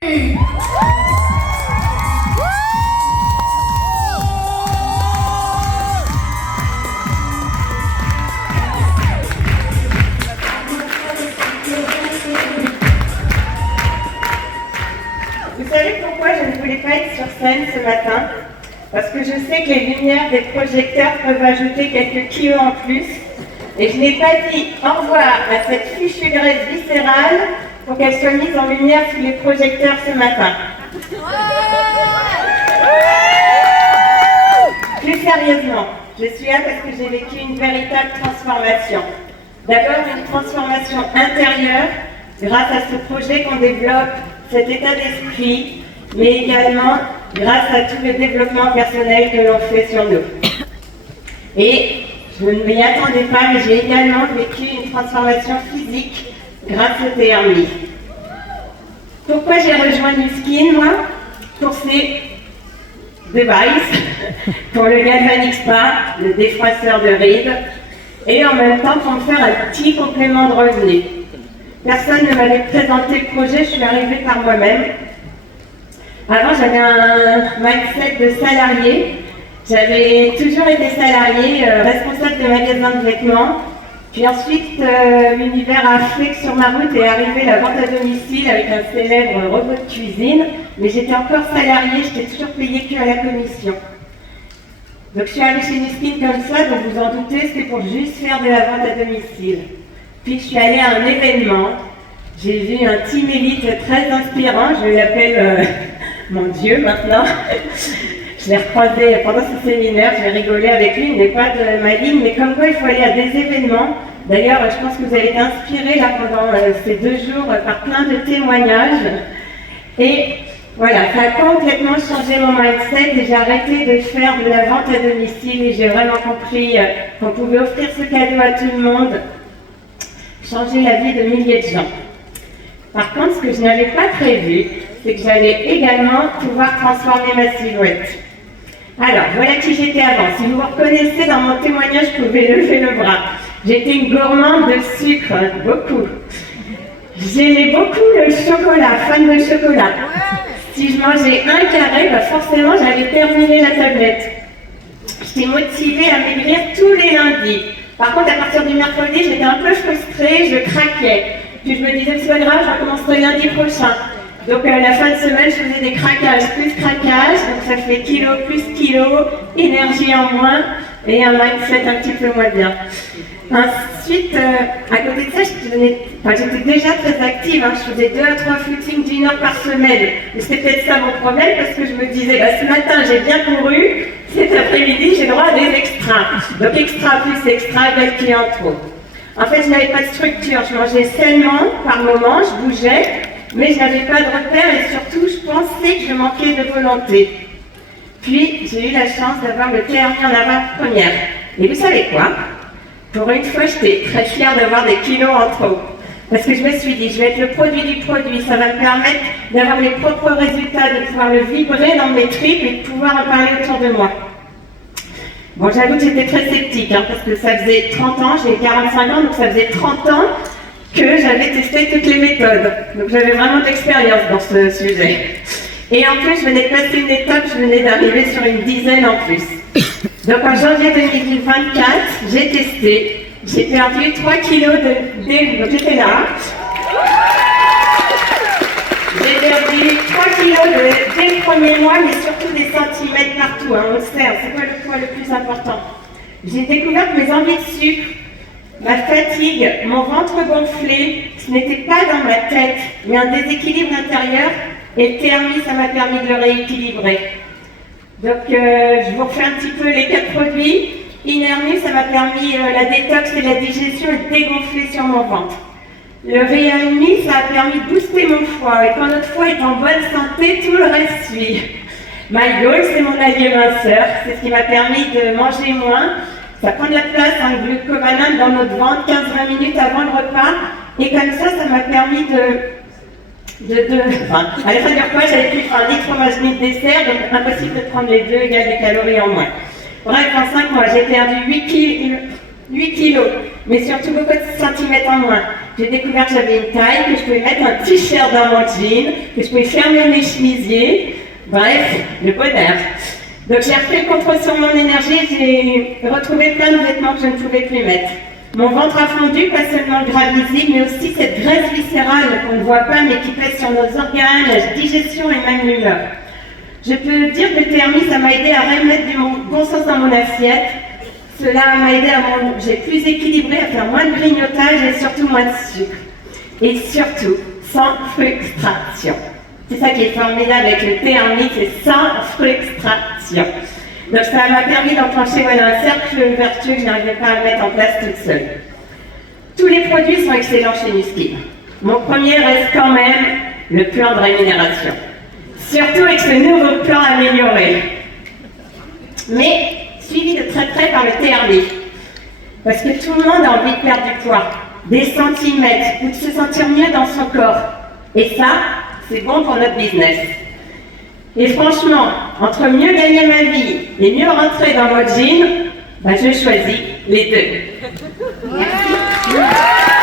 Vous savez pourquoi je ne voulais pas être sur scène ce matin? Parce que je sais que les lumières des projecteurs peuvent ajouter quelques kilos en plus. Et je n'ai pas dit au revoir à cette fichue graisse viscérale pour qu'elle soit mise en lumière sous les projecteurs ce matin. Plus sérieusement, je suis là parce que j'ai vécu une véritable transformation. D'abord une transformation intérieure grâce à ce projet qu'on développe, cet état d'esprit, mais également grâce à tout le développement personnel que l'on fait sur nous. Et je ne m'y attendais pas, mais j'ai également vécu une transformation physique grâce au TRMI. Pourquoi j'ai rejoint Nu Skin, moi? Pour ces devices, pour le Galvanic Spa, le défroisseur de rides, et en même temps pour me faire un petit complément de revenu. Personne ne m'avait présenté le projet, je suis arrivée par moi-même. Avant, j'avais un mindset de salarié. J'avais toujours été salarié, responsable de magasin de vêtements. Puis ensuite, l'univers a fait que sur ma route est arrivée la vente à domicile avec un célèbre robot de cuisine. Mais j'étais encore salariée, j'étais toujours payée que à la commission. Donc je suis arrivée chez Nu Skin comme ça, donc vous en doutez, c'était pour juste faire de la vente à domicile. Puis je suis allée à un événement, j'ai vu un team élite très inspirant, je l'appelle mon Dieu maintenant. Je l'ai recroisé pendant ce séminaire, j'ai rigolé avec lui, il n'est pas de ma ligne, mais comme quoi il faut aller à des événements. D'ailleurs, je pense que vous avez été inspirés là pendant ces 2 jours par plein de témoignages. Et voilà, ça a complètement changé mon mindset et j'ai arrêté de faire de la vente à domicile et j'ai vraiment compris qu'on pouvait offrir ce cadeau à tout le monde, changer la vie de milliers de gens. Par contre, ce que je n'avais pas prévu, c'est que j'allais également pouvoir transformer ma silhouette. Alors, voilà qui j'étais avant. Si vous vous reconnaissez dans mon témoignage, vous pouvez lever le bras. J'étais une gourmande de sucre, beaucoup. J'aimais beaucoup le chocolat, fan de chocolat. Si je mangeais un carré, forcément j'allais terminer la tablette. J'étais motivée à maigrir tous les lundis. Par contre, à partir du mercredi, j'étais un peu frustrée, je craquais. Puis je me disais, c'est pas grave, je recommencerai lundi prochain. Donc à la fin de semaine, je faisais des craquages, plus craquages, donc ça fait kilo plus kilo, énergie en moins et un mindset un petit peu moins bien. Ensuite, à côté de ça, j'étais déjà très active, je faisais 2 à 3 footings d'1 heure par semaine. Mais c'était peut-être ça mon problème parce que je me disais, ce matin j'ai bien couru, cet après-midi j'ai droit à des extras. Donc extra plus extra égale client trop. En fait, je n'avais pas de structure, je mangeais sainement par moment, je bougeais, mais je n'avais pas de repères et surtout, je pensais que je manquais de volonté. Puis, j'ai eu la chance d'avoir le TRMI en avant-première. Et vous savez quoi? Pour une fois, j'étais très fière d'avoir des kilos en trop. Parce que je me suis dit, je vais être le produit du produit, ça va me permettre d'avoir mes propres résultats, de pouvoir le vibrer dans mes tripes et de pouvoir en parler autour de moi. Bon, j'avoue que j'étais très sceptique, parce que ça faisait 30 ans, j'ai 45 ans, donc ça faisait 30 ans que j'avais testé toutes les méthodes. Donc j'avais vraiment d'expérience dans ce sujet. Et en plus, je venais de passer une étape, je venais d'arriver sur une dizaine en plus. Donc en janvier 2024, j'ai testé, j'ai perdu 3 kilos donc j'étais là. J'ai perdu 3 kilos dès le premier mois, mais surtout des centimètres partout. On le sait, c'est quoi le poids le plus important? J'ai découvert que mes envies de sucre, ma fatigue, mon ventre gonflé, ce n'était pas dans ma tête, mais un déséquilibre intérieur. Et le TRMI, ça m'a permis de le rééquilibrer. Donc, je vous refais un petit peu les 4 produits. Inermi, ça m'a permis la détox et la digestion et de dégonfler sur mon ventre. Le Réalmi, ça a permis de booster mon foie. Et quand notre foie est en bonne santé, tout le reste suit. MyGoal, c'est mon allié minceur. C'est ce qui m'a permis de manger moins. Ça prend de la place, un glucomanane dans notre ventre, 15-20 minutes avant le repas. Et comme ça m'a permis à la fin du repas, j'avais plus faim, ni de fromage ni de dessert, donc impossible de prendre les 2 égale des calories en moins. Bref, en 5 mois, j'ai perdu 8 kilos, mais surtout beaucoup de centimètres en moins. j'ai découvert que j'avais une taille, que je pouvais mettre un t-shirt dans mon jean, que je pouvais fermer mes chemisiers. Bref, le bonheur. Donc j'ai refait le contrôle sur mon énergie, j'ai retrouvé plein de vêtements que je ne pouvais plus mettre. Mon ventre a fondu, pas seulement le gras visible, mais aussi cette graisse viscérale qu'on ne voit pas, mais qui pèse sur nos organes, la digestion et même l'humeur. Je peux dire que le TRMI, ça m'a aidé à remettre du bon sens dans mon assiette. Cela m'a aidé à manger plus équilibré, à faire moins de grignotage et surtout moins de sucre. Et surtout, sans frustration. C'est ça qui est formidable avec le TRMI, c'est sans frustration. Donc ça m'a permis d'enclencher un cercle vertueux que je n'arrivais pas à mettre en place toute seule. Tous les produits sont excellents chez Nuskin. Mon premier reste quand même le plan de rémunération. Surtout avec ce nouveau plan amélioré. Mais suivi de très près par le TRMI. Parce que tout le monde a envie de perdre du poids, des centimètres, ou de se sentir mieux dans son corps. Et ça, c'est bon pour notre business. Et franchement, entre mieux gagner ma vie et mieux rentrer dans votre jean, je choisis les deux. Merci.